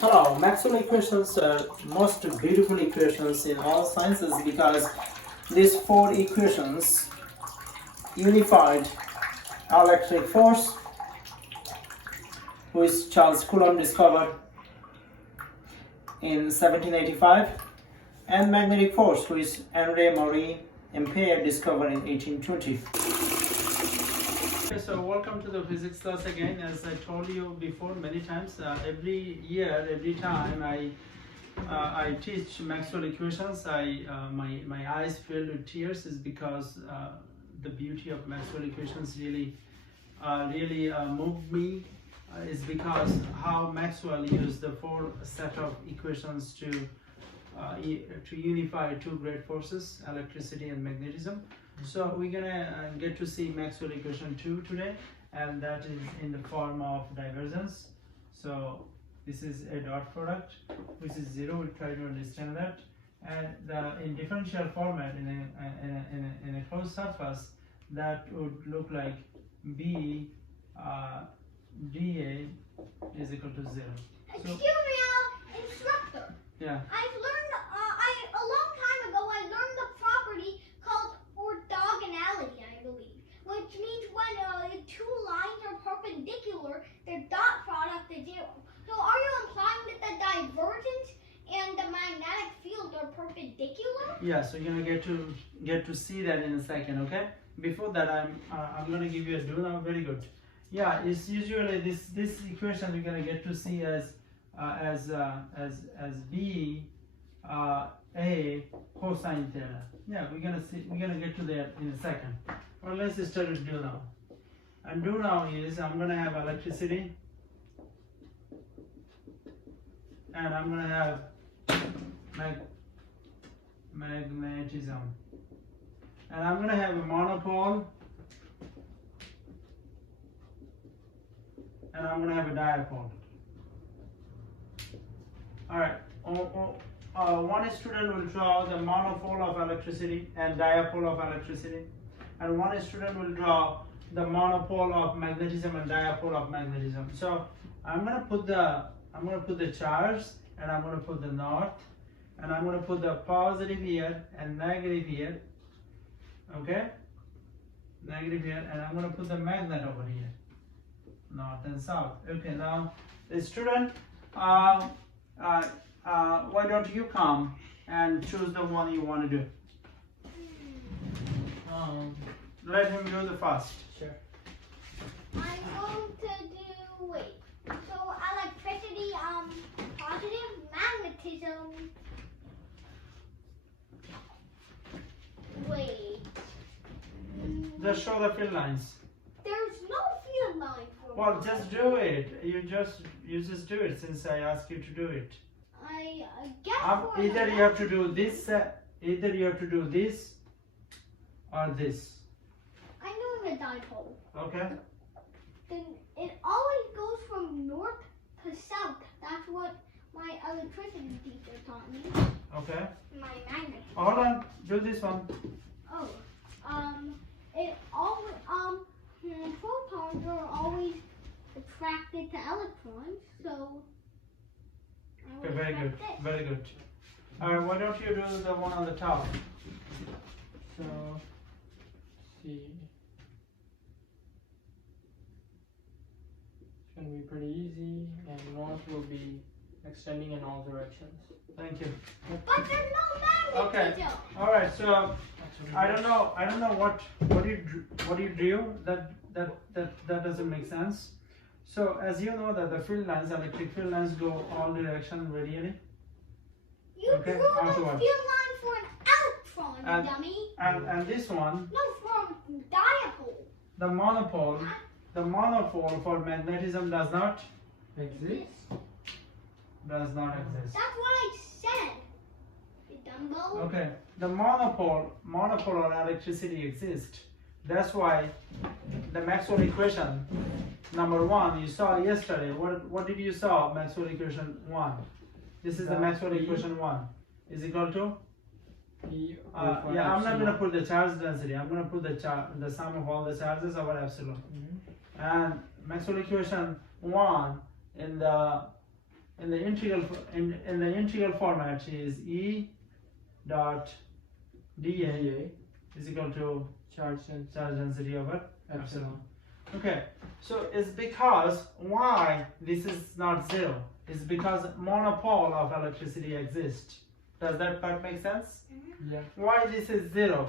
Hello, Maxwell equations are most beautiful equations in all sciences because these four equations unified electric force, which Charles Coulomb discovered in 1785, and magnetic force, which Henri Ampere discovered in 1820. So welcome to the physics class again. As I told you before many times, every year, every time I teach Maxwell equations, my eyes filled with tears is because the beauty of Maxwell equations really moved me. Is because how Maxwell used the four set of equations to unify two great forces, electricity and magnetism. So we're gonna get to see Maxwell equation 2 today, and that is in the form of divergence. So this is a dot product, which is 0. We'll try to understand that. And in differential format, in a closed surface, that would look like B dA is equal to 0. Excuse me, instructor. Yeah. I've learned, a long time ago, I learned the property called orthogonality, I believe, which means when two lines are perpendicular, their dot product is 0. So are you implying that the divergence and the magnetic field are perpendicular? Yeah, so you're gonna get to see that in a second, okay? Before that, I'm gonna give you a do now. Very good. Yeah, it's usually this equation you're gonna get to see as B A cosine theta. Yeah, we're gonna get to that in a second. Well, let's just start with do now. And do now is I'm gonna have electricity, and I'm gonna have magnetism, and I'm gonna have a monopole, and I'm going to have a dipole. Alright, one student will draw the monopole of electricity and dipole of electricity, and one student will draw the monopole of magnetism and dipole of magnetism. So I'm going to put the charge, and I'm going to put the north, and I'm going to put the positive here and negative here, okay, negative here, and I'm going to put the magnet over here, north and south. Okay, now the student, why don't you come and choose the one you want to do? Let him do the first. Sure. I'm going to do, wait, so electricity, positive, magnetism, wait. Just show the field lines. There's no field line for Well, just do it. You just do it since I asked you to do it. I guess for Either the you have to do this, either you have to do this or this. I'm doing a dipole. Okay. Then it always goes from north to south. That's what my electricity teacher taught me. Okay. My magnet. Hold on. Do this one. Oh, it always photons are always attracted to electrons, so. I would Okay. Very good. expect this. Very good. All right. Why don't you do the one on the top? So, see, it's going to be pretty easy, and north will be extending in all directions. Thank you. But there's no magnetism. Okay. All right. So I don't know what you drew. That doesn't make sense. So as you know that the field lines, electric field lines, go all direction radially. You Okay, drew a field afterwards. line for an electron, dummy. And this one, No, for a dipole. the monopole for magnetism does not Exist? exist. That's what I said. You dumbo. Okay, the monopole on electricity exists. That's why the Maxwell equation number 1 you saw yesterday. What did you saw? Maxwell equation 1. This is the Maxwell equation 1 is equal to. Yeah, I'm not going to put the charge density. I'm going to put the sum of all the charges over epsilon. And Maxwell equation 1 in the in the integral in the integral format is E dot dA is equal to Charge density over epsilon. Okay, so it's because why this is not zero? It's because monopole of electricity exists. Does that part make sense? Yeah. Why this is zero?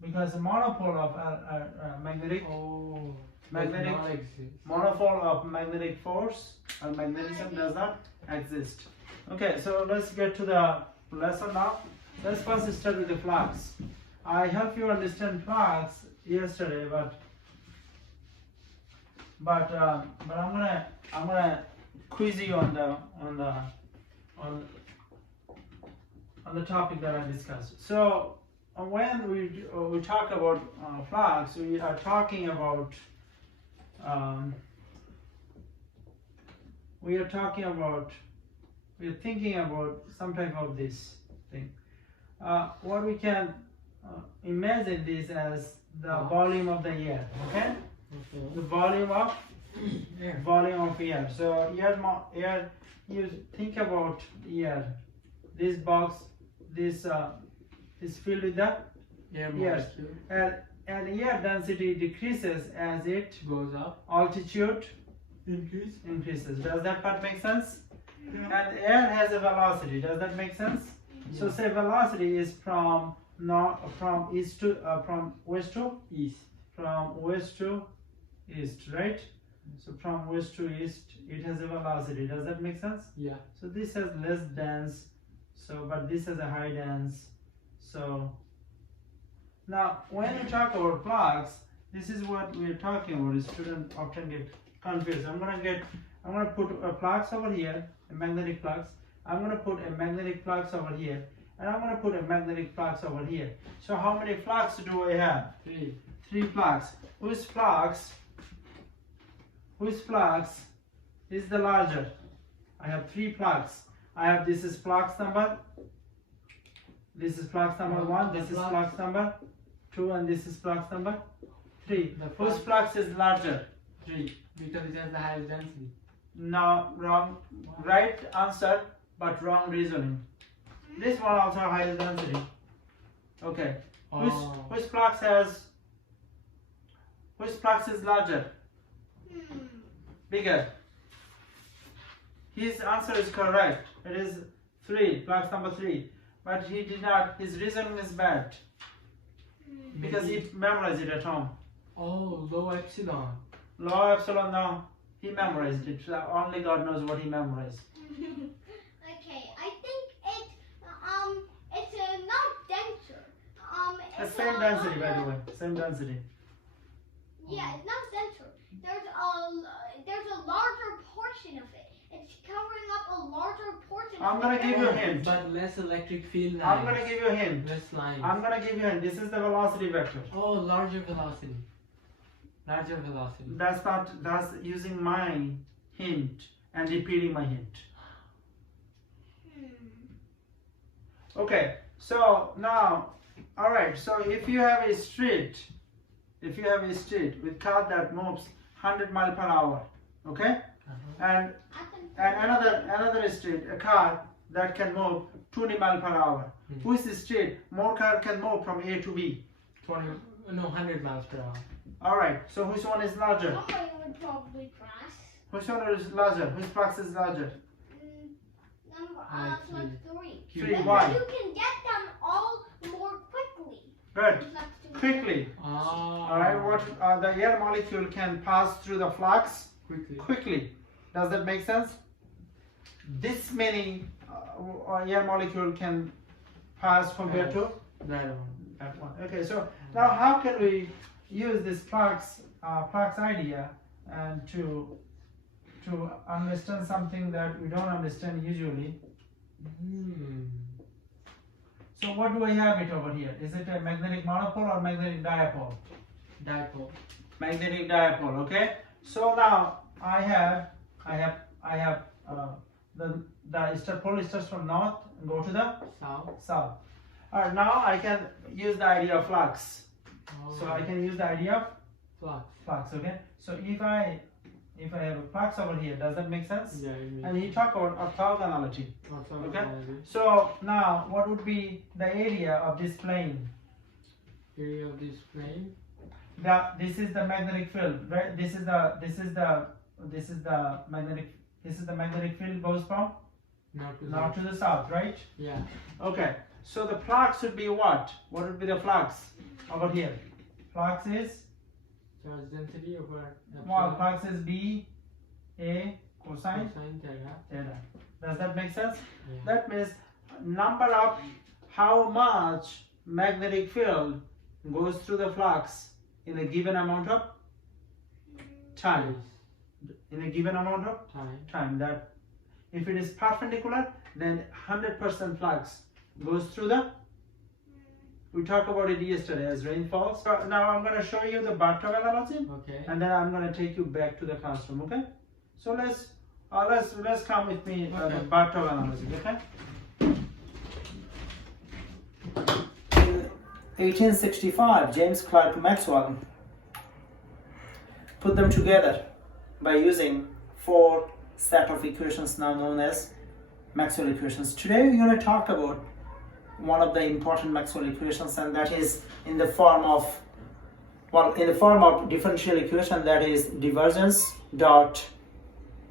Because monopole of magnetic Oh. magnetic Does not exist. monopole of magnetic force or magnetism does not exist. Okay, so let's get to the lesson now. Let's first start with the flux. I helped you understand flux yesterday, but I'm gonna quiz you on the topic that I discussed. So when we talk about flux, we are talking about we are thinking about some type of this thing. What we can imagine this as the volume of the air. Okay, the volume of air. So air. You think about air. This box, this is filled with the Air air, molecule and air density decreases as it goes up. altitude increases. Does that part make sense? And air has a velocity. Does that make sense? So say velocity is from west to east, right? So from west to east, it has a velocity. Does that make sense? Yeah. So this has less dense. So but this has a high dense. So now when you talk about flux, this is what we're talking about. Students often get confused. I'm gonna put a flux over here, a magnetic flux. I'm gonna put a magnetic flux over here, and I'm gonna put a magnetic flux over here. So how many flux do I have? Three flux. Whose flux is the larger? I have three flux. I have this is flux number. This is flux number 1. This is flux number 2, and this is flux number 3. Whose flux is larger? 3. Because it has the highest density. No, wrong. Right answer, but wrong reasoning. This one also highest density. Okay. Whose flux is larger? Bigger. His answer is correct. It is 3, flux number 3. But he did not. His reasoning is bad because he memorized it at home. Oh, low epsilon. Low epsilon. No, he memorized it. Only God knows what he memorized. Okay, I think it's not denser. The same density, by the way. Same density. Yeah, it's not denser. There's a larger portion of it. It's covering up a larger portion. I'm gonna give you a hint. But less electric field lines. I'm gonna give you a hint. Less lines. I'm gonna give you a hint. This is the velocity vector. Oh, larger velocity. Larger velocity. That's using my hint and repeating my hint. Okay, so now, alright, so if you have a street with car that moves 100 miles per hour, okay? And another street, a car that can move 20 miles per hour. Which street more car can move from A to B? 100 miles per hour. Alright, so which one is larger? Somebody would probably crash. Which one is larger? Which flux is larger? Flux 3. 3, But why? you can get them all more quickly. Good. Flux 3. Quickly. Alright, what the air molecule can pass through the flux quickly. Does that make sense? This many air molecule can pass compared to that one. Okay, so now how can we use this flux idea and to understand something that we don't understand usually? So what do I have it over here? Is it a magnetic monopole or magnetic dipole? Dipole. Magnetic dipole. Okay. So now I have the pole starts from north and go to the south. Alright, now I can use the idea of flux. So I can use the idea of flux. Okay. So if if I have a flux over here, does that make sense? Yeah, it And he talked about orthogonality. Okay. orthogonality. So now, what would be the area of this plane? Area of this plane. This is the magnetic field, right? This is the magnetic field goes from north to the south, right? Yeah. Okay. So the flux would be what? What would be the flux over here? Flux is Charge density over well, flux is B A cosine cosine theta. theta. Does that make sense? Yeah. That means number of how much magnetic field goes through the flux in a given amount of time. In a given amount of time. That if it is perpendicular, then 100% flux goes through the. We talked about it yesterday as rain falls. So now I'm going to show you the bathtub analogy, Okay. and then I'm going to take you back to the classroom. Okay? So let's come with me the Okay. bathtub analogy. Okay? In 1865, James Clerk Maxwell put them together by using 4 set of equations now known as Maxwell equations. Today we're going to talk about one of the important Maxwell equations, and that is in the form of differential equation, that is divergence dot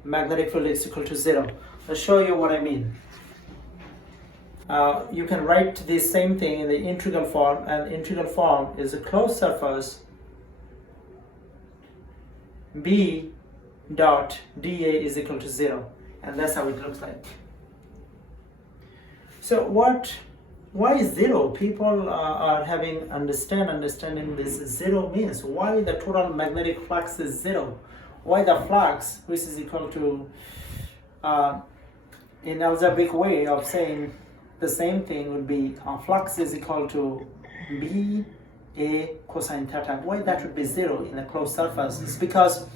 magnetic field is equal to 0. I'll show you what I mean. You can write the same thing in the integral form, and integral form is a closed surface B dot dA is equal to 0, and that's how it looks like. So why is 0? People are understanding this 0 means. Why the total magnetic flux is 0? Why the flux, which is equal to in algebraic way of saying the same thing would be flux is equal to B A cosine theta. Why that would be 0 in a closed surface? It's because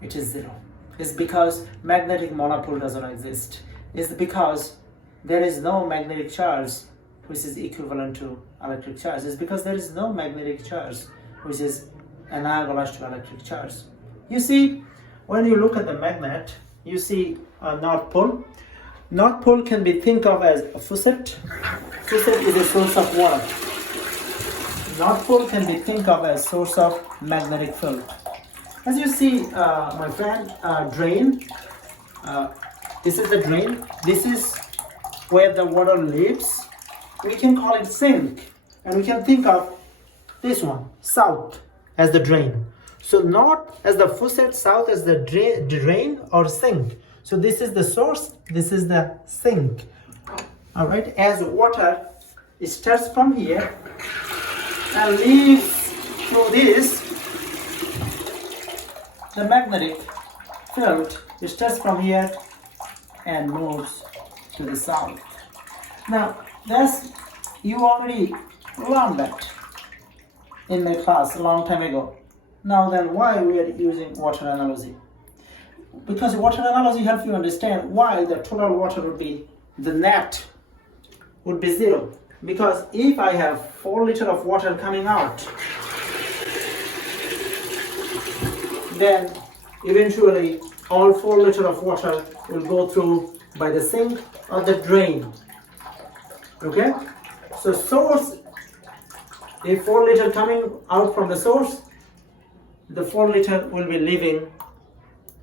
it is 0. It's because magnetic monopole doesn't exist. It's because there is no magnetic charge which is equivalent to electric charge. It's because there is no magnetic charge which is analogous to electric charge. You see, when you look at the magnet, you see a north pole. North pole can be think of as a faucet. Faucet is a source of water. North pole can be think of as source of magnetic field. As you see, my friend, drain. This is the drain. This is where the water lives. We can call it sink, and we can think of this one, south, as the drain. So north as the faucet, south as the drain or sink. So this is the source, this is the sink. All right, as water starts from here and leaves through this, the magnetic field starts from here and moves to the south. Now, you already learned that in my class a long time ago. Now then, why we are using water analogy? Because water analogy helps you understand why the total water would be, the net would be 0. Because if I have 4 liters of water coming out, then eventually all 4 liters of water will go through by the sink or the drain. Okay? So source, if 4 liters coming out from the source, the 4 liters will be leaving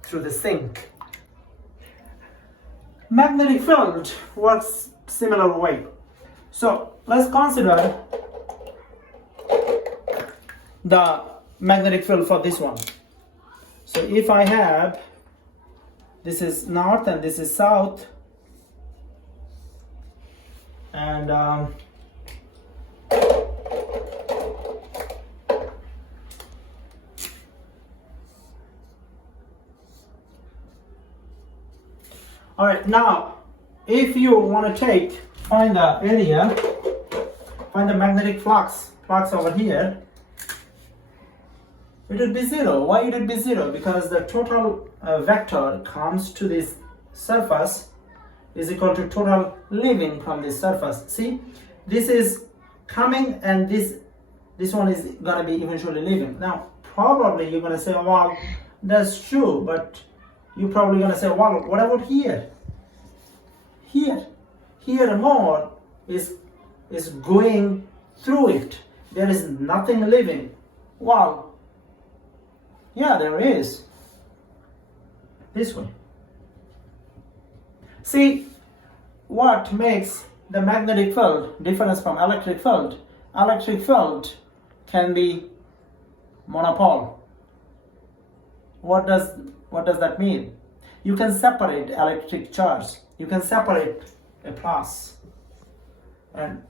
through the sink. Magnetic field works similar way. So let's consider the magnetic field for this one. So if I have, this is north and this is south, and all right, now if you want to find the area, find the magnetic flux over here, it would be 0. Why it would be 0? Because the total vector comes to this surface is equal to total leaving from this surface. See, this is coming and this one is gonna be eventually leaving. Now probably you're going to say, well, that's true, but you're probably going to say, well, what about here? Here more is going through it. There is nothing living. Well, yeah, there is. This way. See, what makes the magnetic field different from electric field? Electric field can be monopole. What does that mean? You can separate electric charge. You can separate a plus. And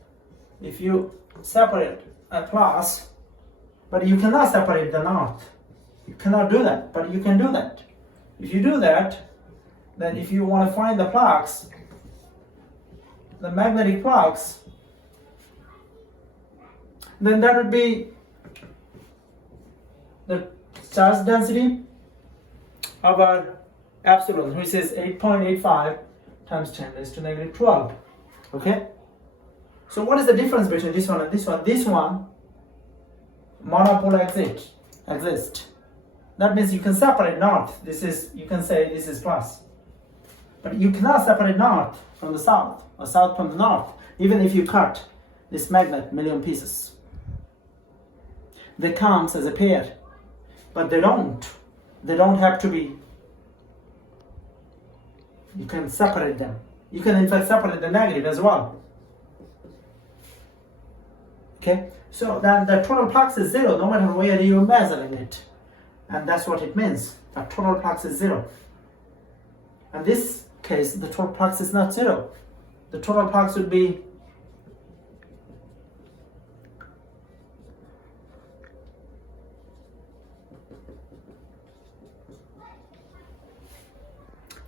if you separate a plus, but you cannot separate the north. You cannot do that, but you can do that. If you do that, then if you want to find the flux, the magnetic flux, then that would be the charge density over epsilon, which is 8.85 times 10 raised to negative 12. Okay? So what is the difference between this one and this one? This one, monopole exist. That means you can separate north. This is, you can say this is plus. But you cannot separate north from the south or south from the north, even if you cut this magnet million pieces. They come as a pair, but they don't. They don't have to be. You can separate them. You can in fact separate the negative as well. Okay, so then the total flux is zero, no matter where you are measuring it. And that's what it means. The total flux is zero. In this case, the total flux is not zero. The total flux would be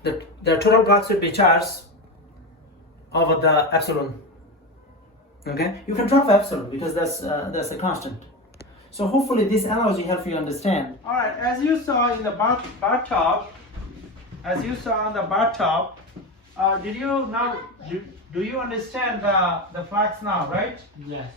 the total flux would be charged over the epsilon. Okay, you can drop epsilon because that's a constant. So hopefully this analogy helps you understand. All right, as you saw in the bathtub, did you now do you understand the flux now, right? Yes.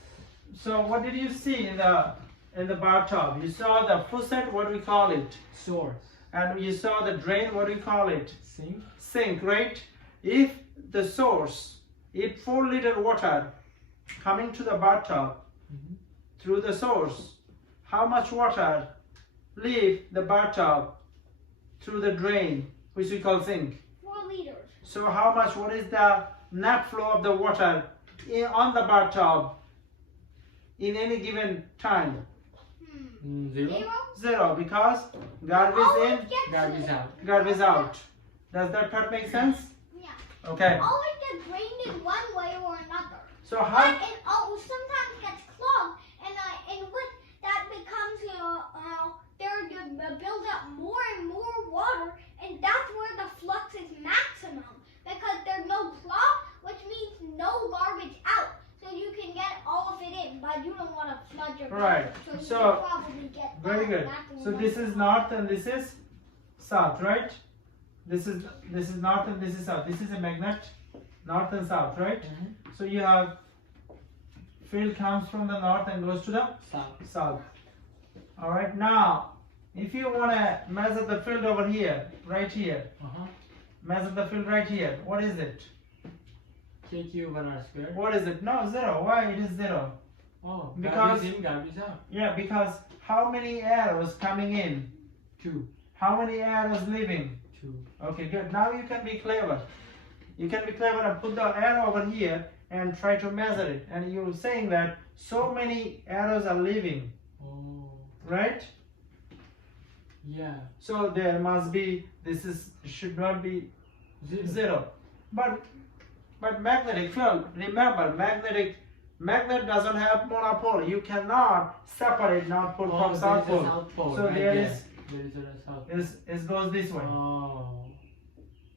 So what did you see in the bathtub? You saw the faucet, what do we call it? Source. And you saw the drain, what do we call it? Sink. Sink, right? If the source, if 4 liter water coming to the bathtub through the source, how much water leave the bathtub through the drain, which we call sink? 4 liters. So what is the net flow of the water on the bathtub in any given time? Zero. Zero, because garbage in, Garbage out. garbage out. Does that part make sense? Yeah. Okay. Always gets drained in one way or another. So how? But it sometimes gets clogged, and with that becomes they're build up more and more water, and that's where the flux is maximum because there's no clog, which means no garbage out. So you can get all of it in, but you don't want to flood your Right. garbage, you So, can probably get very good. So this is north and this is south, right? This is north and this is south. This is a magnet, north and south, right? So you have field comes from the north and goes to the south. All right. Now, if you want to measure the field over here, right here, measure the field right here. What is it? KQ over R squared. What is it? No, zero. Why it is zero? Oh, Because- garbage in, garbage out. Yeah, because how many arrows coming in? 2. How many arrows leaving? 2. Okay, good. Now you can be clever. You can be clever and put the arrow over here and try to measure it. And you're saying that so many arrows are leaving, Oh. right? Yeah. So there must be, should not be zero. But magnetic field, remember, magnet doesn't have monopole. You cannot separate North Pole from South Pole. So right there there. is, There is a South Pole. it goes this way. Oh.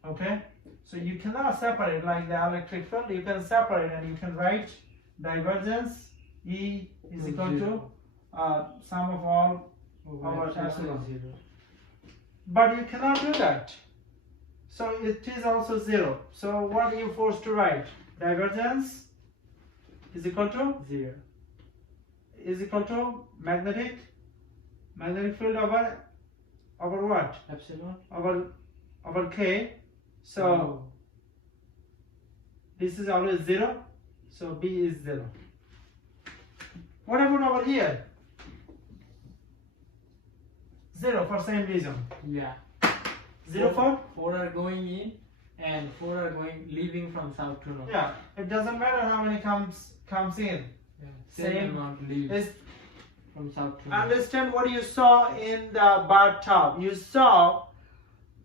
Okay? So you cannot separate like the electric field. You can separate and you can write divergence E is equal to sum of all over epsilon. 0. But you cannot do that. So it is also zero. So what are you forced to write? Divergence is equal to 0. is equal to magnetic Magnetic field over what? Epsilon. Over K. So Oh. this is always 0. So B is 0. What about over here? 0 for same reason. Yeah. 0 for? 4 are going in and 4 are leaving from south to north. Yeah. It doesn't matter how many comes in. Yeah. Same Same amount leaves Is from south to north. understand what you saw in the bathtub. You saw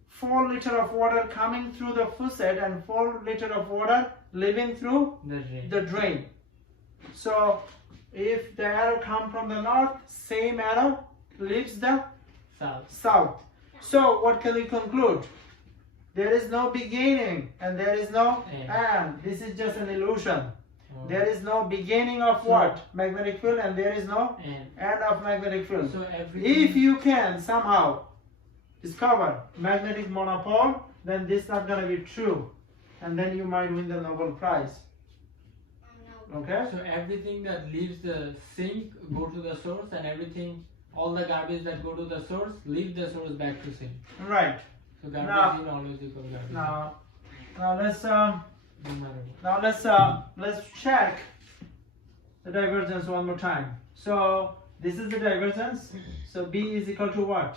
4 liters of water coming through the faucet and 4 liters of water leaving through the drain. So if the arrow comes from the north, same arrow leaves the south. So what can we conclude? There is no beginning and there is no end. This is just an illusion. Oh. There is no beginning of what? Magnetic field, and there is no And end of magnetic field. so If you can somehow discover magnetic monopole, then this is not going to be true. And then you might win the Nobel Prize. Okay? So everything that leaves the sink go to the source, and everything, all the garbage that go to the source, leave the source back to sink. Right. So garbage Now- in always equals garbage. Now let's No matter what. let's check the divergence one more time. So this is the divergence. So B is equal to what?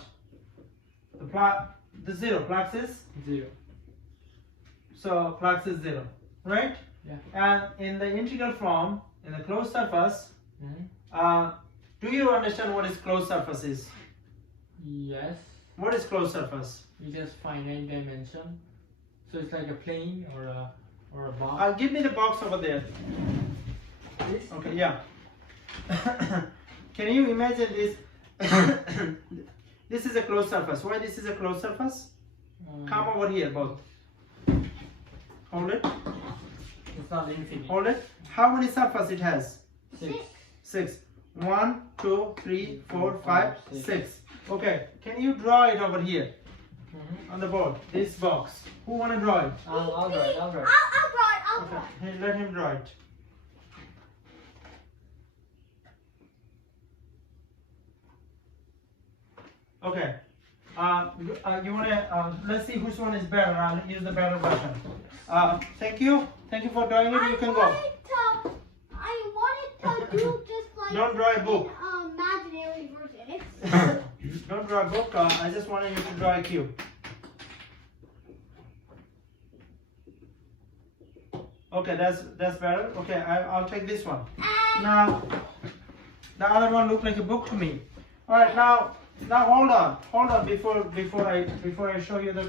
The 0. Flux is 0. so flux is 0, right? Yeah. And in the integral form, in the closed surface, Mm-hmm. do you understand what is closed surface is? Yes. What is closed surface? It's just finite dimension. So it's like a plane or a box. Give me the box over there. This? Okay, yeah. Can you imagine this? This is a closed surface. Why this is a closed surface? Come over here, both. Hold it. It's not infinite. Hold it. How many surface it has? 6. 6. 1, 2, 3, 4, 5, 6. Okay. Can you draw it over here Mm-hmm. on the board? This box. Who wanna draw it? I'll draw it. I'll draw it. I'll draw it. Hey, let him draw it. Okay. You wanna? Let's see which one is better. I'll use the better version. Thank you. Thank you for drawing it. You can go. I wanted to do just like Don't draw a book. an imaginary version. It's Don't draw a book. I just wanted you to draw a cube. Okay, that's better. Okay, I'll take this one. Now, the other one looked like a book to me. All right, now hold on before I show you the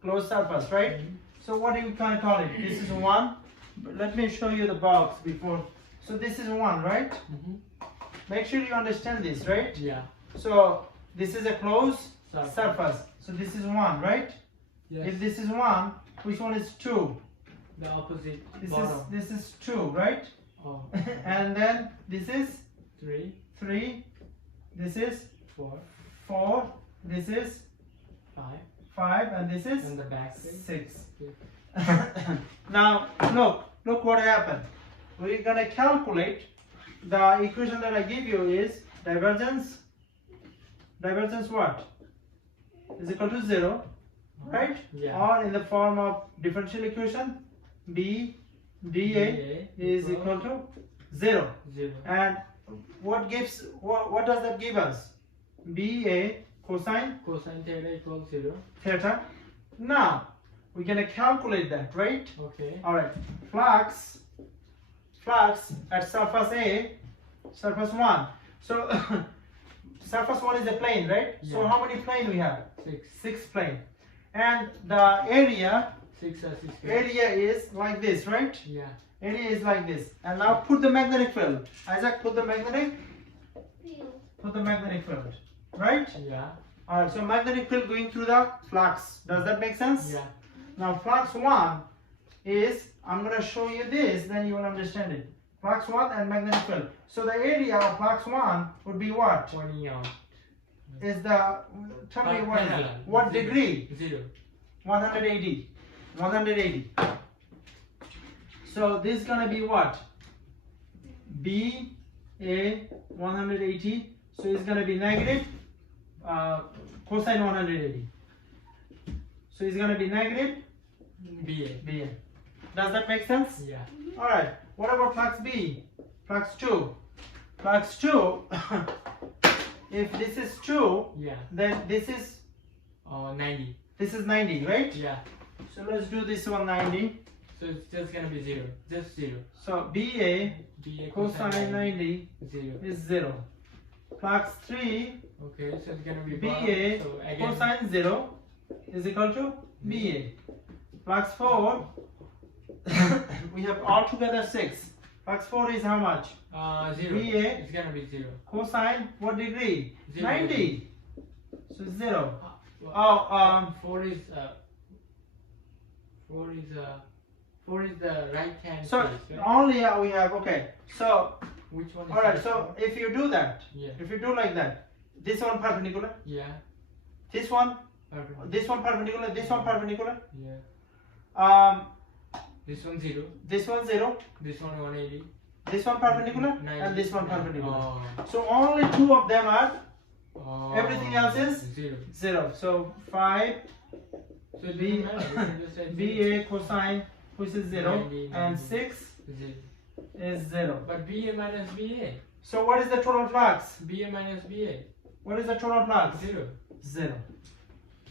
closed surface, right? So what do you kind of call it? This is 1. But let me show you the box before. So this is 1, right? Mm-hmm. Make sure you understand this, right? Yeah. So this is a closed Surface. surface. So this is 1, right? Yes. If this is 1, which one is 2? The opposite. This bottom. this is 2, right? Oh. And then this is 3, 3. This is 4, 4. This is 5, 5, and this is and the back side. 6. 6. Now look what happened. We're gonna calculate the equation that I give you is divergence what? Is equal to 0, right? Yeah. Or in the form of differential equation, B dA is equal to 0. 0. And what does that give us? BA cosine Cosine theta equals 0. theta. Now we're gonna calculate that, right? Okay. All right. Flux at surface A, surface 1. So surface 1 is a plane, right? So Yeah. how many plane we have? 6. 6 plane. And the area 6 or 6. is like this, right? Yeah. Area is like this. And now put the magnetic field. Isaac, put the magnetic field, right? Yeah. All right. So magnetic field going through the flux. Does that make sense? Yeah. Now flux 1 is, I'm going to show you this, then you will understand it. Flux 1 and magnetic field. So the area of flux 1 would be what? Pointing out. Is the, tell me what, Pendulum. what 0. degree? 0. 180. 180. So this is going to be what? B A 180. So it's going to be negative cosine 180. So it's going to be negative BA. BA. Does that make sense? Yeah. Alright, what about flux B? Flux 2. Flux 2, if this is 2, Yeah. then this is 90. This is 90, right? Yeah. So let's do this one 90. So it's just gonna be 0. Just 0. So BA BA cosine 90 0. is 0. Flux 3 Okay, so it's gonna be BA bottom. So again, cosine 0 is equal to BA. Flux 4 we have altogether 6. Flux 4 is how much? 0. BA It's gonna be 0. cosine what degree? 0 90. So 0. Well, Oh, 4 is 4 is the right hand so face, right? only we have, okay. So, Which one is alright, right? so if you do that, Yeah. if you do like that, this one perpendicular, Yeah. this one, Perfect. this one perpendicular, this one perpendicular, Yeah. This one 0. this one 0, This one 180. this one perpendicular, 90. and this one perpendicular. Oh. So only 2 of them are Oh. Everything else is 0. 0. So 5 So it B, doesn't matter. You can just say 0. BA cosine, which is 0, 90, and 90. 6 0. is 0. But BA minus BA. So what is the total flux? BA minus BA. What is the total flux? 0. 0.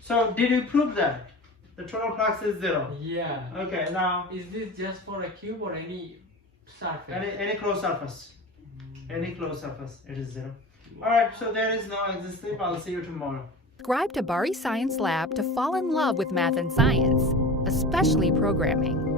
So did you prove that? The total flux is 0. Yeah. Okay, now Is this just for a cube or any surface? any closed surface. Any closed surface, it is 0. Alright, so there is no existing. I'll see you tomorrow. Subscribe to Bari Science Lab to fall in love with math and science, especially programming.